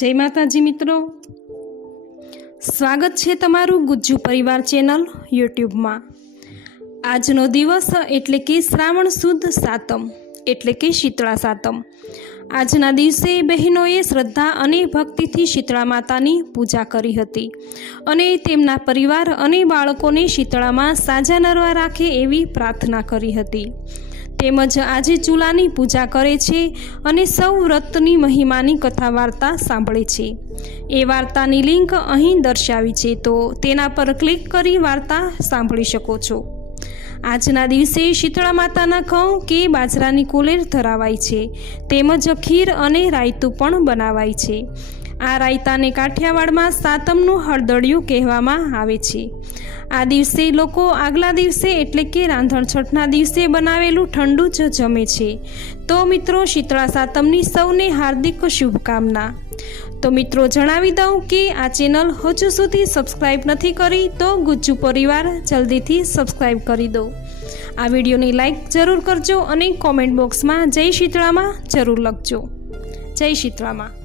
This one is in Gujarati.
જય માતાજી મિત્રો. સ્વાગત છે તમારું ગુજ્જુ પરિવાર ચેનલ યુટ્યુબમાં. આજનો દિવસ એટલે કે શ્રાવણ સુદ સાતમ, એટલે કે શીતળા સાતમ. આજના દિવસે બહેનોએ શ્રદ્ધા અને ભક્તિથી શીતળા માતાની પૂજા કરી હતી અને તેમના પરિવાર અને બાળકોને શીતળામાં સાજા નરવા રાખે એવી પ્રાર્થના કરી હતી. તેમજ આજે ચૂલાની પૂજા કરે છે અને સૌ વ્રતની મહિમાની કથા વાર્તા સાંભળે છે. એ વાર્તાની લિંક અહીં દર્શાવી છે, તો તેના પર ક્લિક કરી વાર્તા સાંભળી શકો છો. આજના દિવસે શીતળા માતાના ઘઉં કે બાજરાની કુલેર ધરાવાય છે, તેમજ ખીર અને રાયતું પણ બનાવાય છે. આ રાયતાને કાઠિયાવાડમાં સાતમનું હળદળિયું કહેવામાં આવે છે. આ દિવસે લોકો આગલા દિવસે એટલે કે રાંધણછઠના દિવસે બનાવેલું ઠંડુ જ જમે છે. તો મિત્રો, શીતળા સાતમની સૌને હાર્દિક શુભકામના. તો મિત્રો, જણાવી દઉં કે આ ચેનલ હજુ સુધી સબસ્ક્રાઈબ નથી કરી તો ગુજ્જુ પરિવાર જલ્દીથી સબસ્ક્રાઈબ કરી દો. આ વિડીયોને લાઈક જરૂર કરજો અને કોમેન્ટ બોક્સમાં જય શીતળામાં જરૂર લખજો. જય શીતળામાં.